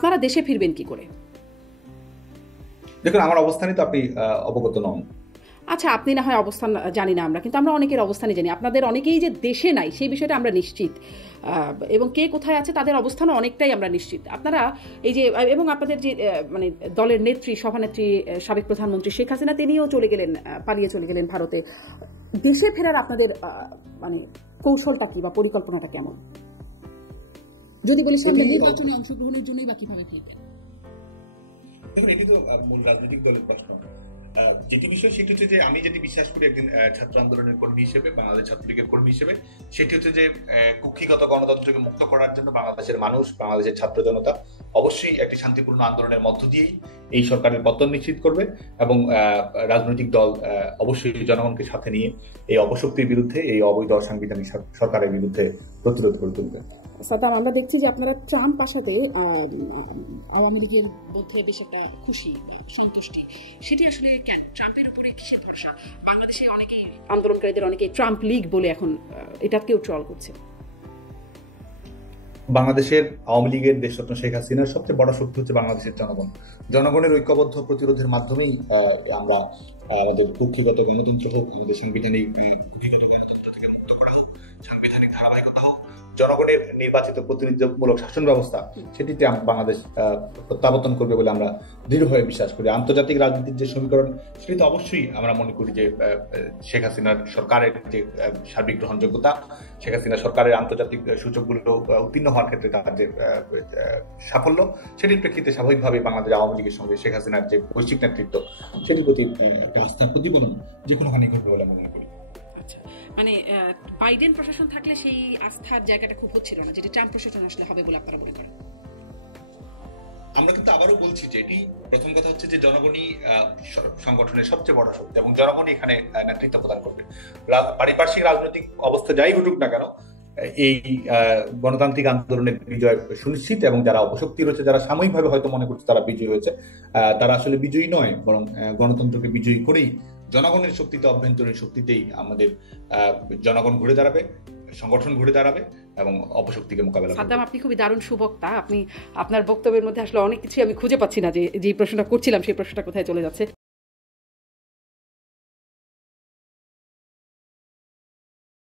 আপনারা দেশে ফিরবেন কি করে? দেখুন, আমার অবস্থানে তো আপনি অবগত নন। আচ্ছা, আপনি না হয় অবস্থান জানি না আমরা, কিন্তু আমরা অনেকের অবস্থানই জানি। আপনাদের অনেকেই যে দেশে নাই সেই বিষয়টা আমরা নিশ্চিত, এবং কে কোথায় আছে তাদের অবস্থানও অনেকটাই আমরা নিশ্চিত। আপনারা এই যে, এবং আপনাদের যে মানে দলের নেত্রী, সভানেত্রী, সাবেক প্রধানমন্ত্রী শেখ হাসিনা, তিনিও চলে গেলেন, পালিয়ে চলে গেলেন ভারতে। দেশে ফেরার আপনাদের মানে কৌশলটা কি বা পরিকল্পনাটা কেমন? যদি বলি সামনে নির্বাচনে অংশগ্রহণের জন্যই বা কিভাবে ফিরবেন? দেখুন, এটি তো মূল রাজনৈতিক দলের প্রশ্ন। যেটি বিষয় সেটি হচ্ছে যে, আমি যেটি বিশ্বাস করি একজন ছাত্র আন্দোলনের কর্মী হিসেবে, বাংলাদেশ ছাত্রলীগের কর্মী হিসেবে, সেটি হচ্ছে যে কুক্ষিগত গণতন্ত্রকে মুক্ত করার জন্য বাংলাদেশের মানুষ, বাংলাদেশের ছাত্র জনতা অবশ্যই একটি শান্তিপূর্ণ আন্দোলনের মধ্য দিয়েই এই সরকারের পতন নিশ্চিত করবে, এবং রাজনৈতিক দল অবশ্যই জনগণকে সাথে নিয়ে এই অপশক্তির বিরুদ্ধে, এই অবৈধ অসাংবিধানিক সরকারের বিরুদ্ধে প্রতিরোধ করে তুলবে। সাদ্দাম, আমরা দেখছি যে আপনারা ট্রাম্প আসাতে আওয়ামী লীগের মধ্যে বেশ একটা খুশি, সন্তুষ্টি, সেটি আসলে কেন? ট্রাম্পের উপরে কিসের ভরসা? বাংলাদেশে অনেকেই, আন্দোলনকারীদের অনেকেই ট্রাম্প লীগ বলে এখন এটাকেও ট্রল করছে। বাংলাদেশের আওয়ামী লীগের দেশরত্ন শেখ হাসিনার সবচেয়ে বড় শক্তি হচ্ছে বাংলাদেশের জনগণ। জনগণের ঐক্যবদ্ধ প্রতিরোধের মাধ্যমেই আমরা আমাদের কুক্ষিগত গণতন্ত্র হোক, আমাদের সাংবিধানিক কুক্ষিগত গণতন্ত্র থেকে মুক্ত করা হোক, সাংবিধানিক ধারাবাহিকতা হোক, জনগণের নির্বাচিত প্রতিনিধিত্বমূলক শাসন ব্যবস্থা, সেটিতে বাংলাদেশ প্রত্যাবর্তন করবে বলে আমরা দৃঢ়ভাবে বিশ্বাস করি। আন্তর্জাতিক রাজনীতির যে সমীকরণ, সেটি তো অবশ্যই আমরা মনে করি যে শেখ হাসিনার সরকারের যে সার্বিক গ্রহণযোগ্যতা, শেখ হাসিনা সরকারের আন্তর্জাতিক সূচকগুলো উত্তীর্ণ হওয়ার ক্ষেত্রে তার যে সাফল্য, সেটির প্রেক্ষিতে স্বাভাবিকভাবে বাংলাদেশ আওয়ামী লীগের সঙ্গে শেখ হাসিনার যে বৈশ্বিক নেতৃত্ব, সেটির প্রতি একটা আস্থার প্রতিফলন যে কোনোখানে ঘটবে বলে আমি মনে করি। মানে বাইডেন প্রশাসন থাকলে সেই আস্থার জায়গাটা খুব হচ্ছিল না, যেটা ট্রাম্প প্রশাসন আসলে হবে বলে আপনারা মনে করেন? আমরা কিন্তু আবারও বলছি যে, এটি প্রথম কথা হচ্ছে যে জনগণই সংগঠনের সবচেয়ে বড় শক্তি, এবং জনগণই এখানে নেতৃত্ব প্রদান করবে। পারিপার্শ্বিক রাজনৈতিক অবস্থা যাই ঘটুক না কেন, এই গণতান্ত্রিক আন্দোলনের বিজয় সুনিশ্চিত, এবং যারা অপশক্তি রয়েছে, যারা সাময়িকভাবে হয়তো মনে করছে তারা বিজয়ী হয়েছে, তারা আসলে বিজয়ী নয়, বরং গণতন্ত্রকে বিজয়ী করেই, জনগণের শক্তিতে, অভ্যন্তরীণ শক্তিতেই আমাদের জনগণ ঘুরে দাঁড়াবে, সংগঠন ঘুরে দাঁড়াবে এবং অপশক্তিকে মোকাবেলা করবে। সাদ্দাম, আপনি খুবই দারুণ সুবক্তা। আপনি আপনার বক্তব্যের মধ্যে আসলে অনেক কিছু আমি খুঁজে পাচ্ছি না, যে প্রশ্নটা করছিলাম সেই প্রশ্নটা কোথায় চলে যাচ্ছে।